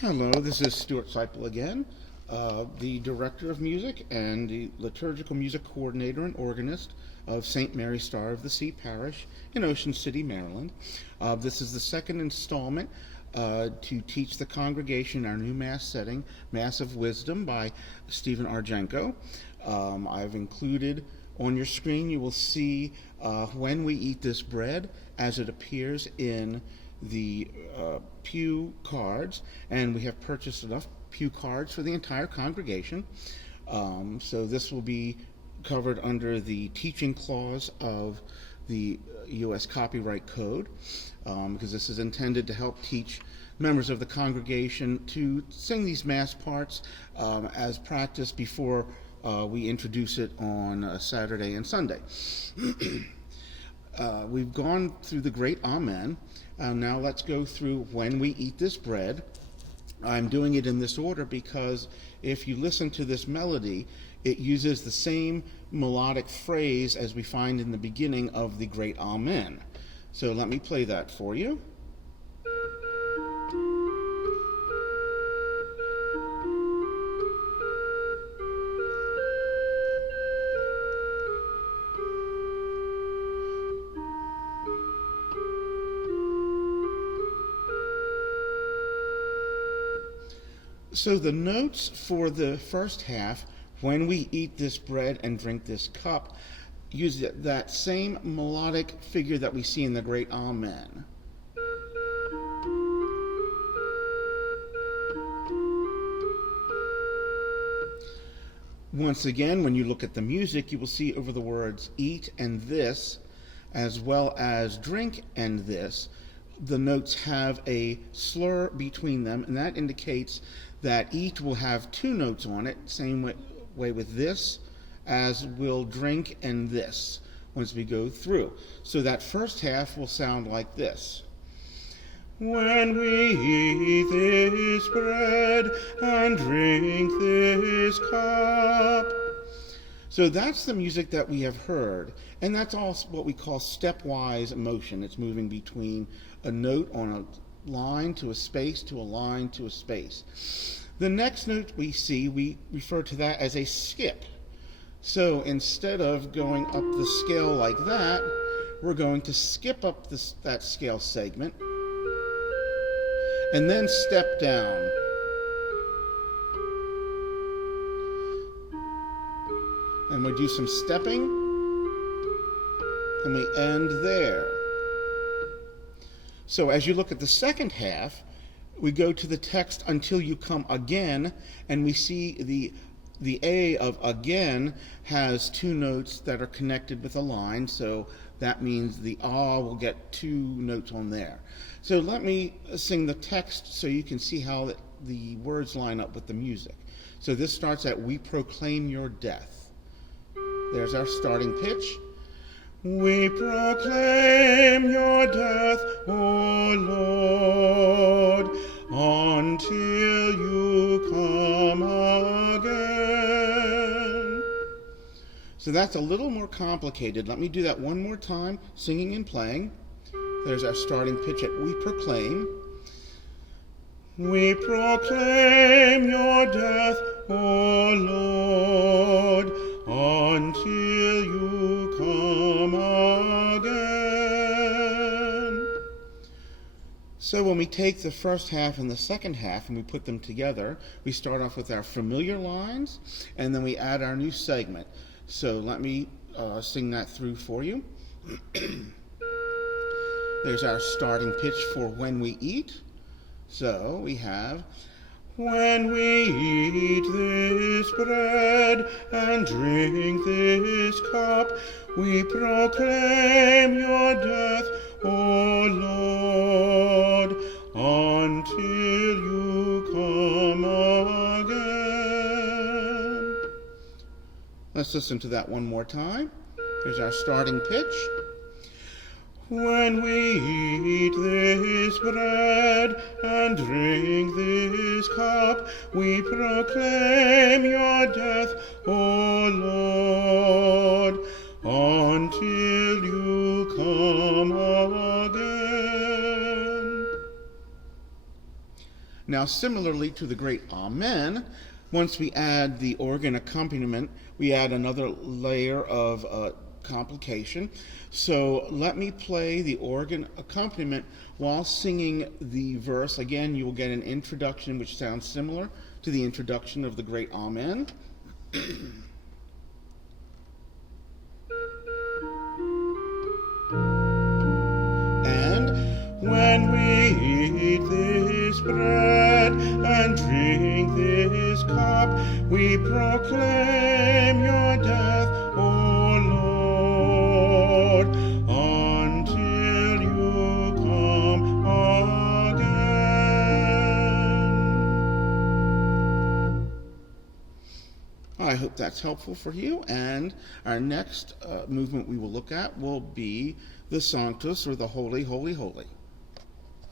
Hello, this is Stuart Seipel again, the Director of Music and the Liturgical Music Coordinator and Organist of St. Mary Star of the Sea Parish in Ocean City, Maryland. This is the second installment to teach the congregation our new Mass setting, Mass of Wisdom by Stephen Argenko. I've included on your screen, you will see when we eat this bread as it appears in the pew cards, and we have purchased enough pew cards for the entire congregation. So this will be covered under the teaching clause of the U.S. Copyright Code, because this is intended to help teach members of the congregation to sing these Mass parts as practice before we introduce it on Saturday and Sunday. We've gone through the Great Amen. Now let's go through when we eat this bread. I'm doing it in this order because if you listen to this melody, it uses the same melodic phrase as we find in the beginning of the Great Amen. So let me play that for you. So the notes for the first half, when we eat this bread and drink this cup, use that same melodic figure that we see in the Great Amen. Once again, when you look at the music, you will see over the words eat and this, as well as drink and this, the notes have a slur between them, and that indicates that eat will have two notes on it, same way with this, as will drink and this, once we go through. So that first half will sound like this. When we eat this bread and drink this cup. So that's the music that we have heard, and that's all what we call stepwise motion. It's moving between a note on a line to a space to a line to a space. The next note we see, we refer to that as a skip. So instead of going up the scale like that, we're going to skip up that scale segment and then step down. And we do some stepping, and we end there. So as you look at the second half, we go to the text until you come again, and we see the A of again has two notes that are connected with a line, so that means the ah will get two notes on there. So let me sing the text so you can see how the words line up with the music. So this starts at "We proclaim your death." There's our starting pitch. We proclaim your death, O Lord, until you come again. So that's a little more complicated. Let me do that one more time, singing and playing. There's our starting pitch at "We proclaim." We proclaim your death, O Lord, until you come again. So when we take the first half and the second half and we put them together, we start off with our familiar lines, and then we add our new segment. So let me sing that through for you. There's our starting pitch for when we eat. So we have, when we eat this bread and drink this cup, we proclaim your death, O Lord, until you come again. Let's listen to that one more time. Here's our starting pitch. When we eat this bread and drink this cup, we proclaim your death, O Lord, until you come again. Now, similarly to the great Amen, once we add the organ accompaniment, we add another layer of complication. So let me play the organ accompaniment while singing the verse. Again, you will get an introduction which sounds similar to the introduction of the great Amen. And when we eat this bread and drink this cup, we proclaim your death, O Lord, until you come again. I hope that's helpful for you. And our next movement we will look at will be the Sanctus, or the Holy, Holy, Holy.